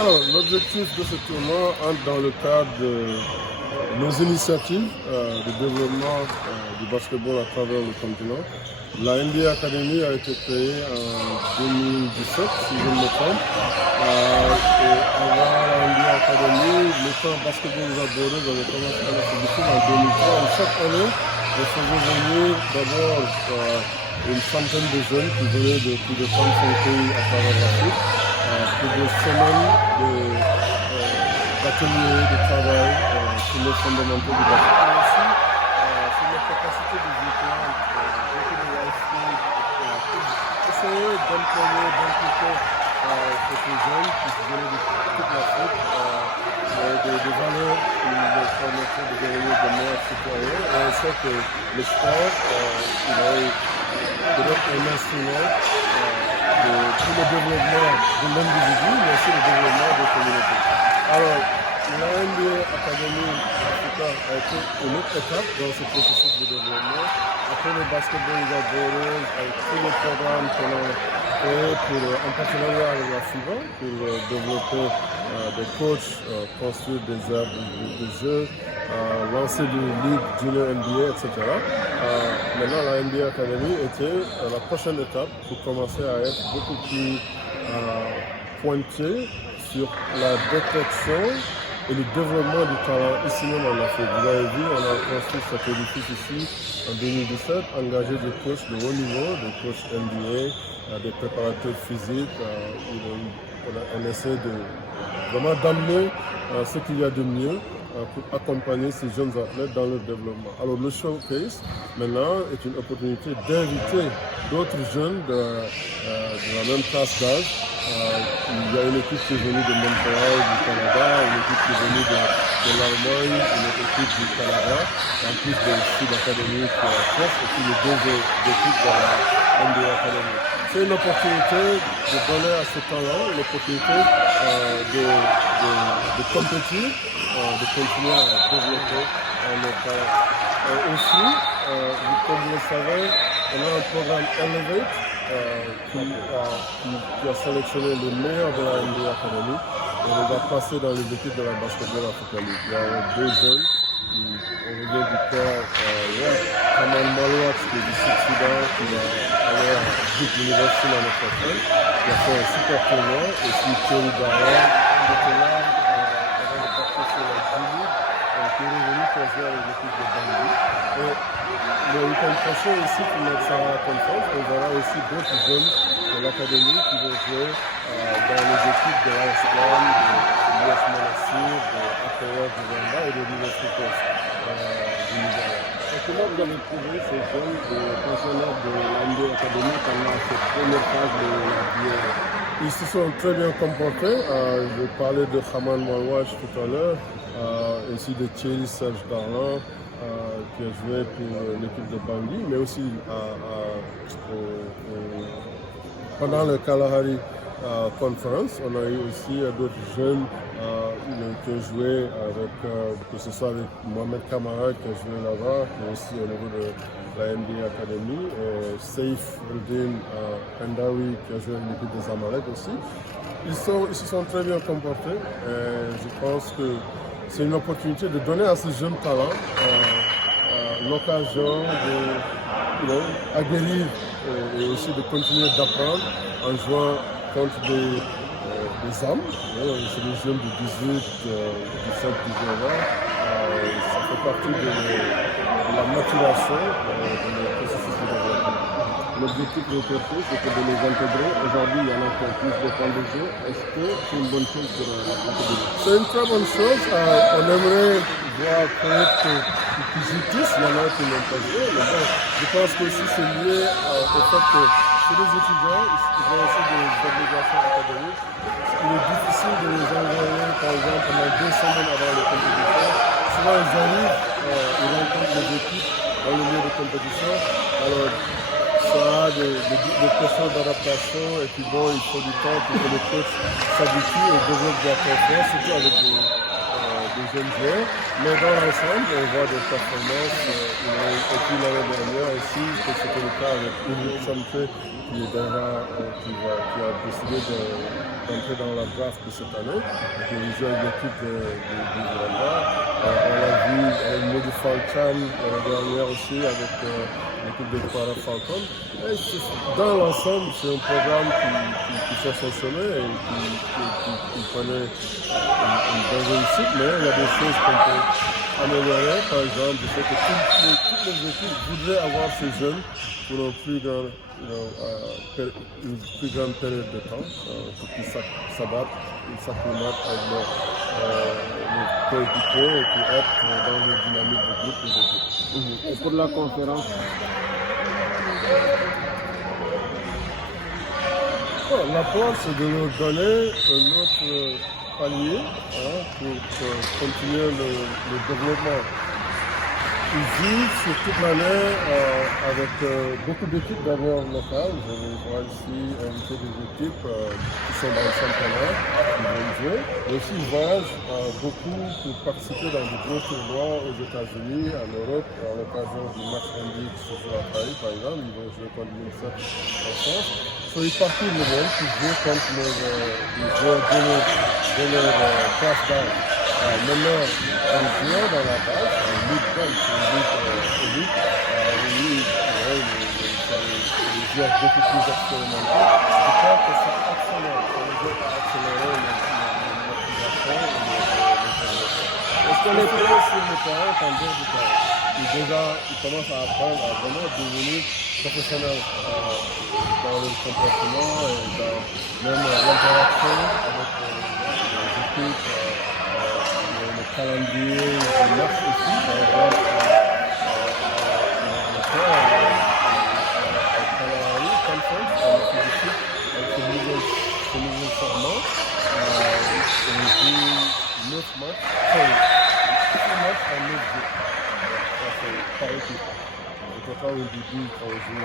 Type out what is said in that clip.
Alors, l'objectif de ce tournoi entre dans le cadre de nos initiatives de développement du basketball à travers le continent. La NBA Academy a été créée en 2017, si je ne me trompe. Et avant la NBA Academy, le camp basketball des Bordeaux avait commencé à la Philippines en 2003. Et chaque année, nous faisons venir d'abord une centaine de jeunes qui venaient de plus de 35 pays à travers l'Afrique pour des semaines d'ateliers, de travail sur les fondamentaux du basketball. Et aussi sur la capacité des étudiants de l'Afrique pour essayer d'employer, d'impliquer ces jeunes qui venaient de toute l'Afrique des valeurs qui leur permettraient de devenir de meilleurs citoyens. Et on sait que le sport, il est peut-être un instrument pour le développement de l'individu, mais aussi le développement des communautés. Alors, la NBA Academy Africa a été une autre étape dans ce processus de développement. Après le basketball Bordeaux, avec tous les programmes qu'on a créés en partenariat avec la FIBA pour développer des coachs, construire des aires de jeu, lancer des ligues junior NBA, etc. Maintenant, la NBA Academy était la prochaine étape pour commencer à être beaucoup plus pointé sur la détection et le développement du talent ici même en Afrique. Vous avez vu, on a construit cet édifice ici en 2017, engagé des coachs de haut niveau, des coachs NBA, des préparateurs physiques. On essaie de vraiment d'amener ce qu'il y a de mieux pour accompagner ces jeunes athlètes dans leur développement. Alors le showcase, maintenant, est une opportunité d'inviter d'autres jeunes de la même classe d'âge. Il y a une équipe qui est venue de Montréal, du Canada, une équipe qui est venue de l'Allemagne, une autre équipe du Canada, en plus de Sud Academy qui est en France, et puis les deux équipes de la NBA Academy. C'est une opportunité de donner à ce talent l'opportunité de compétir, de continuer à développer nos talents. Aussi, comme vous le savez, on a un programme Elevate qui a sélectionné le meilleur de la NBA Academy et on va passer dans les équipes de la Basketball Africa League. Il y a deux jeunes qui ont revient du corps, Kaman Malouat qui est du Sud-Soudan, qui va aller à Duke University l'année prochaine, qui a fait un super tournoi, et puis Thierry Barra, qui était là avant de partir sur la G-League, qui est revenu pour jouer avec l'équipe de Bangui. Et le week-end prochain ici pour notre Sahara Conference, on verra aussi d'autres jeunes de l'académie qui vont jouer dans les équipes de l'Aslam, de l'US Monastir, de APR du Rwanda et de l'Université du Nigeria. Et comment vous avez trouvé ces jeunes pensionnaires de l'NBA Academy pendant cette première phase de la bière? Ils se sont très bien comportés. Je parlais de Khaman Malwash tout à l'heure, ainsi de Thierry Serge Darlan, qui a joué pour l'équipe de Bangui, mais aussi pendant le Kalahari Conference, on a eu aussi d'autres jeunes qui ont joué avec, que ce soit avec Mohamed Kamara qui a joué là-bas, qui est aussi au niveau de la NBA Academy, et Saif Eldin Hendawi qui a joué avec l'équipe des Amalek aussi. Ils se sont très bien comportés et je pense que c'est une opportunité de donner à ces jeunes talents l'occasion d'aguerrir et aussi de continuer d'apprendre en jouant contre des hommes. C'est des jeunes de 18, 17, 19 ans. Ça fait partie de la maturation de processus de développement. L'objectif de notre cours, c'était de les intégrer. Aujourd'hui, il y en a qui ont plus de temps de jeu. Est-ce que c'est une bonne chose pour la catégorie? C'est une très bonne chose. On aimerait voir peut-être qu'ils y touchent. Il y en a qui n'ont pas joué. Mais bon, je pense que aussi c'est lié au fait que c'est des étudiants, ils ont aussi des obligations académiques. Il est difficile de les envoyer, par exemple, pendant 2 semaines avant les compétitions. Souvent, ils arrivent, ils rencontrent les équipes dans le milieu de compétition. Alors, ça a des questions d'adaptation et puis bon, il faut du temps pour que les coachs s'habituent et développent de la confiance, surtout avec des jeunes joueurs. Mais dans l'ensemble, on voit des performances. Et puis l'année dernière aussi, c'était le cas avec Ulrich Champe qui a décidé d'entrer dans la draft de cette année, qui est joueur de l'équipe du Rwanda. On l'a vu avec Mehdi Falchan l'année dernière aussi avec l'équipe de Kwara Falcon. Dans l'ensemble, c'est un programme qui fait son chemin et qui connaît une bonne réussite, mais il y a des choses qu'on peut améliorer. Par exemple, du fait que toutes les équipes voudraient avoir ces jeunes pour une plus grande période de temps, pour qu'ils s'abattent, qu'ils s'acclimatent avec les coéquipiers et puis être dans le dynamique de groupe des équipes. Et pour la conférence? L'approche, c'est de leur donner un autre palier pour continuer le développement. Ils vivent sur toute l'année avec beaucoup d'équipes d'abord locales. Je vois ici inviter des équipes qui sont dans le championnat, qui vont jouer. Mais aussi ils voyagent beaucoup pour participer dans de gros tournois aux États-Unis, en Europe, à l'occasion du match Indy qui se joue à Paris par exemple. Ils vont jouer contre l'UNICEF en France. Ils parcourent le monde pour jouer contre les joueurs de leur classe d'âge. Maintenant, un joueur dans la base, un league comme c'est une ligue élite, les joueurs beaucoup plus expérimentés. Je crois que ça accélère, ça les aide à accélérer la motivation et le développement. Parce que les players sur le terrain, en dehors du terrain, ils commencent à apprendre à vraiment devenir professionnels dans le comportement et dans même l'interaction avec les équipes. Le calendrier du match aussi, par exemple, Conference, avec ce nouveau format, on joue 9 matchs, 6 matchs en 9 jours. Ça fait par équipe. C'était pas au début quand on joue